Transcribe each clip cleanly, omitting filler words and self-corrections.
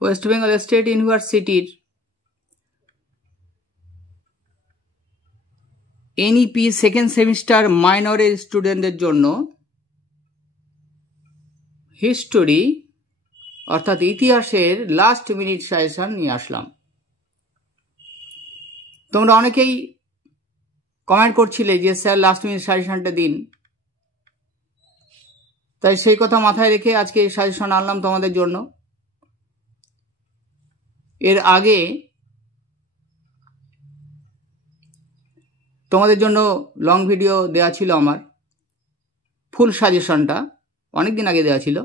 West Bengal state ইউনিভার্সিটির NEP second semester মাইনরের স্টুডেন্টদের জন্য হিস্টোরি অর্থাৎ ইতিহাসের লাস্ট মিনিট সাজেশন নিয়ে আসলাম। তোমরা অনেকেই কমেন্ট করছিলে যে স্যার লাস্ট মিনিট সাজেশনটা দিন, তাই সেই কথা মাথায় রেখে আজকে এই সাজেশন আনলাম তোমাদের জন্য। এর আগে তোমাদের জন্য লং ভিডিও দেওয়া ছিল, আমার ফুল সাজেশনটা অনেকদিন আগে দেওয়া ছিল,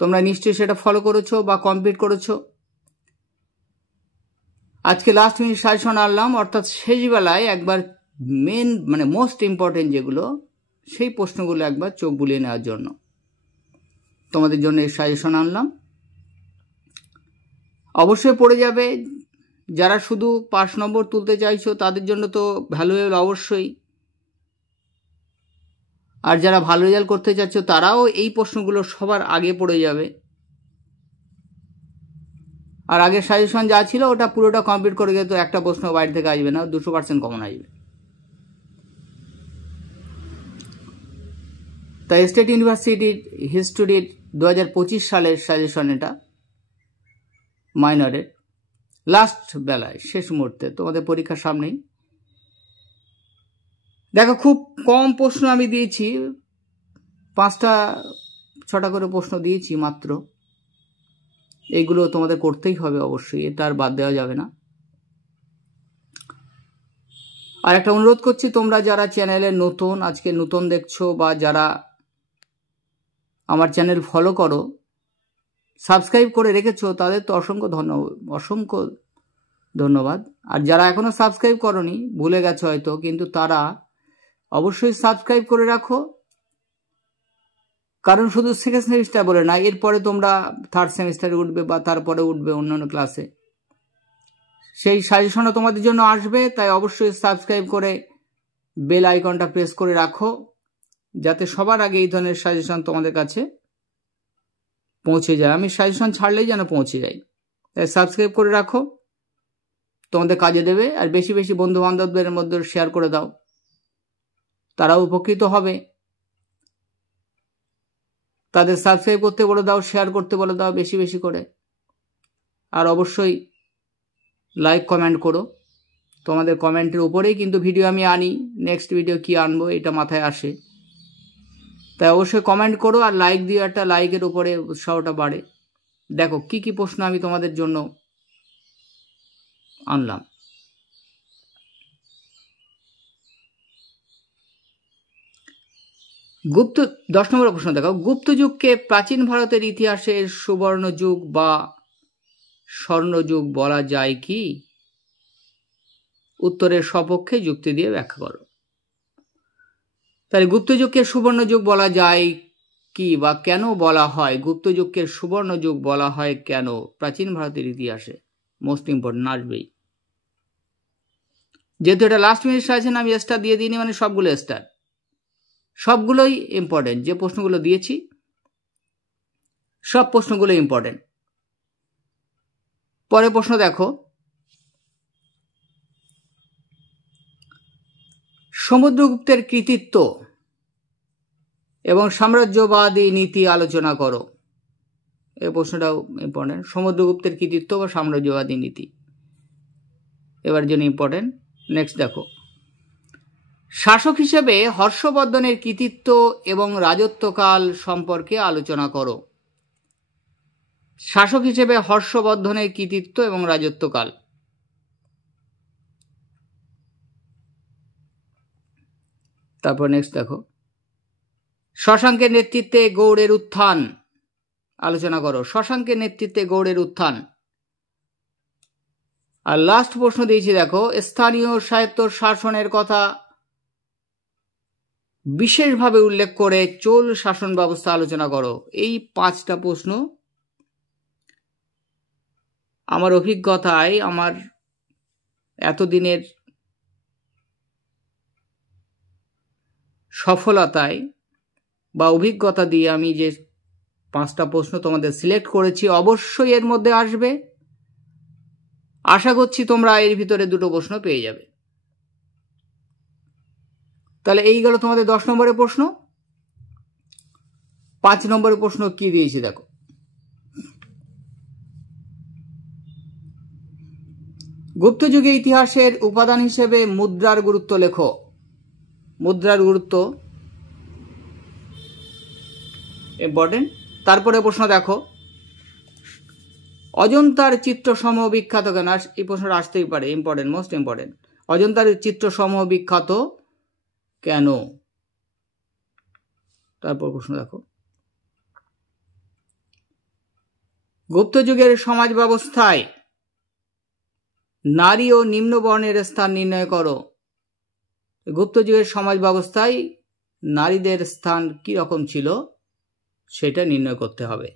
তোমরা নিশ্চয়ই সেটা ফলো করেছো বা কমপ্লিট করেছো। আজকে লাস্ট মিনিট সাজেশন আনলাম, অর্থাৎ শেষবেলায় একবার মেন মোস্ট ইম্পর্টেন্ট যেগুলো সেই প্রশ্নগুলো একবার চোখ বুলিয়ে নেওয়ার জন্য তোমাদের জন্য এই সাজেশন আনলাম। অবশ্যই পড়ে যাবে, যারা শুধু পাস নম্বর তুলতে চাইছো তাদের জন্য তো ভ্যালুয়েবল অবশ্যই, আর যারা ভালো রেজাল্ট করতে চাচ্ছ তারাও এই প্রশ্নগুলো সবার আগে পড়ে যাবে। আর আগের সাজেশন যা ছিল ওটা পুরোটা কমপ্লিট করে গেলে তো একটা প্রশ্ন বাইরে থেকে আসবে না, 200% কমন আসবে। তাই স্টেট ইউনিভার্সিটির হিস্টোরির 2025 সালের সাজেশন, এটা মাইনরের লাস্ট বেলায় শেষ মুহূর্তে তোমাদের পরীক্ষার সামনেই। দেখো খুব কম প্রশ্ন আমি দিয়েছি, 5-6টা করে প্রশ্ন দিয়েছি মাত্র। এইগুলো তোমাদের করতেই হবে অবশ্যই, এটা আর বাদ দেওয়া যাবে না। আর একটা অনুরোধ করছি, তোমরা যারা চ্যানেলে নতুন, আজকে নতুন দেখছো বা যারা আমার চ্যানেল ফলো করো, সাবস্ক্রাইব করে রেখেছো, তাদের তো অসংখ্য ধন্যবাদ। আর যারা এখনো সাবস্ক্রাইব করনি, ভুলে গেছো হয়তো, কিন্তু তারা অবশ্যই সাবস্ক্রাইব করে রাখো। কারণ শুধু সেকেন্ড সেমিস্টার বলে না, এরপরে তোমরা থার্ড সেমিস্টারে উঠবে বা তারপরে উঠবে অন্যান্য ক্লাসে, সেই সাজেশনও তোমাদের জন্য আসবে। তাই অবশ্যই সাবস্ক্রাইব করে বেল আইকনটা প্রেস করে রাখো, যাতে সবার আগে এই ধরনের সাজেশন তোমাদের কাছে পৌঁছে যায়। আমি সাজেশন ছাড়লেই যেন পৌঁছে যায়, তাই সাবস্ক্রাইব করে রাখো, তোমাদের কাজে দেবে। আর বেশি বেশি বন্ধু বান্ধবদের মধ্যে শেয়ার করে দাও, তারাও উপকৃত হবে। তাদের সাবস্ক্রাইব করতে বলে দাও, শেয়ার করতে বলে দাও বেশি বেশি করে। আর অবশ্যই লাইক কমেন্ট করো, তোমাদের কমেন্টের উপরেই কিন্তু ভিডিও আমি আনি, নেক্সট ভিডিও কি আনবো এটা মাথায় আসে। তাই অবশ্যই কমেন্ট করো আর লাইক দিও, একটা লাইকের উপরে উৎসাহটা বাড়ে। দেখো কি কি প্রশ্ন আমি তোমাদের জন্য আনলাম। 10 নম্বর প্রশ্ন দেখো, গুপ্ত যুগকে প্রাচীন ভারতের ইতিহাসের সুবর্ণ যুগ বা স্বর্ণযুগ বলা যায় কি? উত্তরের সপক্ষে যুক্তি দিয়ে ব্যাখ্যা করো। তাহলে গুপ্ত যুগকে সুবর্ণ যুগ বলা যায় কি বা কেন বলা হয়? গুপ্ত যুগকে সুবর্ণ যুগ বলা হয় কেন প্রাচীন ভারতের ইতিহাসে? মোস্ট ইম্পর্টেন্ট আসবেই, যেহেতু এটা লাস্ট মিনিট সাজেশন আমি স্টার দিয়ে দিইনি, সবগুলো স্টার, সবগুলোই ইম্পর্টেন্ট। যে প্রশ্নগুলো দিয়েছি সব প্রশ্নগুলো ইম্পর্টেন্ট। পরের প্রশ্ন দেখো, সমুদ্রগুপ্তের কৃতিত্ব এবং সাম্রাজ্যবাদী নীতি আলোচনা করো। এই প্রশ্নটাও ইম্পর্টেন্ট, সমুদ্রগুপ্তের কৃতিত্ব বা সাম্রাজ্যবাদী নীতি এবার জন্য ইম্পর্টেন্ট। নেক্সট দেখো, শাসক হিসেবে হর্ষবর্ধনের কৃতিত্ব এবং রাজত্বকাল সম্পর্কে আলোচনা করো। শাসক হিসেবে হর্ষবর্ধনের কৃতিত্ব এবং রাজত্বকাল। তারপর নেক্সট দেখো, শশাঙ্কের নেতৃত্বে গৌড়ের উত্থান আলোচনা করো। শশাঙ্কের নেতৃত্বে গৌড়ের উত্থান। আর লাস্ট প্রশ্ন দিয়েছি দেখো, স্থানীয় সাহিত্য শাসনের কথা বিশেষভাবে উল্লেখ করে চোল শাসন ব্যবস্থা আলোচনা করো। এই 5টা প্রশ্ন আমার অভিজ্ঞতায়, আমার এতদিনের সফলতায় বা অভিজ্ঞতা দিয়ে আমি যে 5টা প্রশ্ন তোমাদের সিলেক্ট করেছি, অবশ্যই এর মধ্যে আসবে। আশা করছি তোমরা এর ভিতরে 2টো প্রশ্ন পেয়ে যাবে। তাহলে এই গেল তোমাদের 10 নম্বরের প্রশ্ন। 5 নম্বরের প্রশ্ন কি দিয়েছি দেখো। গুপ্ত যুগে ইতিহাসের উপাদান হিসেবে মুদ্রার গুরুত্ব লেখো। মুদ্রার গুরুত্ব ইম্পর্টেন্ট। তারপরে প্রশ্ন দেখো, অজন্তার চিত্রসমূহ বিখ্যাত কেন? এই প্রশ্নটা আসতেই পারে, ইম্পর্টেন্ট, মোস্ট ইম্পর্টেন্ট। অজন্তার চিত্রসমূহ বিখ্যাত কেন? তারপর প্রশ্ন দেখো, গুপ্ত যুগের সমাজ ব্যবস্থায় নারী ও নিম্নবর্ণের স্থান নির্ণয় করো। গুপ্ত যুগের সমাজ ব্যবস্থায় নারীদের স্থান কি রকম ছিল সেটা নির্ণয় করতে হবে।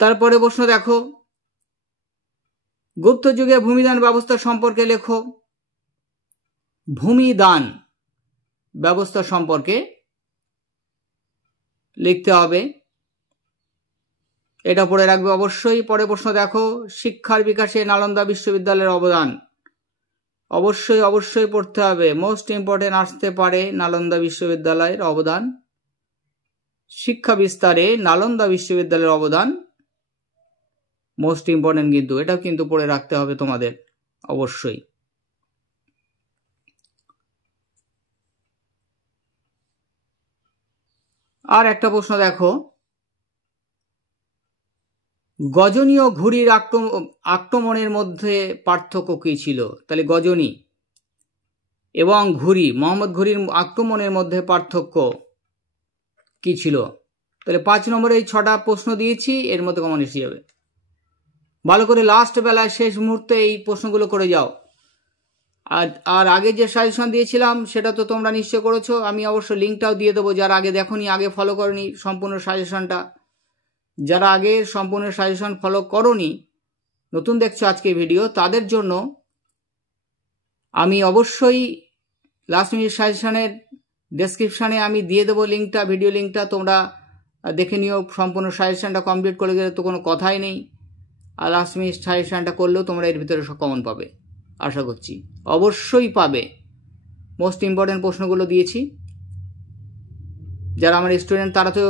তারপরে প্রশ্ন দেখো, গুপ্ত যুগে ভূমিদান ব্যবস্থা সম্পর্কে লেখো। ভূমিদান ব্যবস্থা সম্পর্কে লিখতে হবে, এটা পড়ে রাখবে অবশ্যই। পরে প্রশ্ন দেখো, শিক্ষার বিকাশে নালন্দা বিশ্ববিদ্যালয়ের অবদান। অবশ্যই অবশ্যই পড়তে হবে, মোস্ট ইম্পর্টেন্ট আসতে পারে নালন্দা বিশ্ববিদ্যালয়ের অবদান। শিক্ষা বিস্তারে নালন্দা বিশ্ববিদ্যালয়ের অবদান মোস্ট ইম্পর্টেন্ট, কিন্তু এটাও কিন্তু পড়ে রাখতে হবে তোমাদের অবশ্যই। আর একটা প্রশ্ন দেখো, গজনী ও ঘুরির আক্রমণের মধ্যে পার্থক্য কি ছিল? তাহলে গজনী এবং ঘুরি, মোহাম্মদ ঘুরির আক্রমণের মধ্যে পার্থক্য কি ছিল? তাহলে 5 নম্বরে এই 6টা প্রশ্ন দিয়েছি, এর মধ্যে কমন এসে যাবে। ভালো করে লাস্ট বেলায় শেষ মুহূর্তে এই প্রশ্নগুলো করে যাও। আর আগে যে সাজেশন দিয়েছিলাম সেটা তো তোমরা নিশ্চয় করেছো, আমি অবশ্য লিঙ্কটাও দিয়ে দেবো। যারা আগে দেখোনি, আগে ফলো করনি সম্পূর্ণ সাজেশনটা, যারা আগে সম্পূর্ণ সাজেশন ফলো করনি, নতুন দেখছো আজকে ভিডিও, তাদের জন্য আমি অবশ্যই লাস্ট মিনিট সাজেশনের ডেসক্রিপশানে আমি দিয়ে দেবো লিঙ্কটা, ভিডিও লিঙ্কটা। তোমরা দেখে নিও, সম্পূর্ণ সাজেশনটা কমপ্লিট করে গেলে তো কোনো কথাই নেই। আর লাস্ট মিনিট সাজেশনটা করলেও তোমরা এর ভিতরে সব কমন পাবে, আশা করছি অবশ্যই পাবে। মোস্ট ইম্পর্টেন্ট প্রশ্নগুলো দিয়েছি। যারা আমার স্টুডেন্ট তারা তো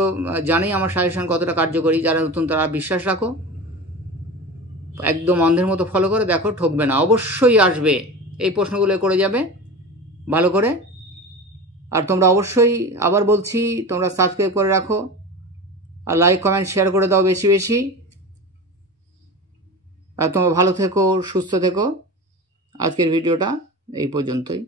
জানেই আমার সাজেশন কতটা কার্যকরী। যারা নতুন তারা বিশ্বাস রাখো, একদম অন্ধের মতো ফলো করে দেখো, ঠকবে না, অবশ্যই আসবে। এই প্রশ্নগুলো করে যাবে ভালো করে। আর তোমরা অবশ্যই আবার বলছি, তোমরা সাবস্ক্রাইব করে রাখো আর লাইক কমেন্ট শেয়ার করে দাও বেশি বেশি। আর তোমরা ভালো থেকো, সুস্থ থেকো। আজকের ভিডিওটা এই পর্যন্তই।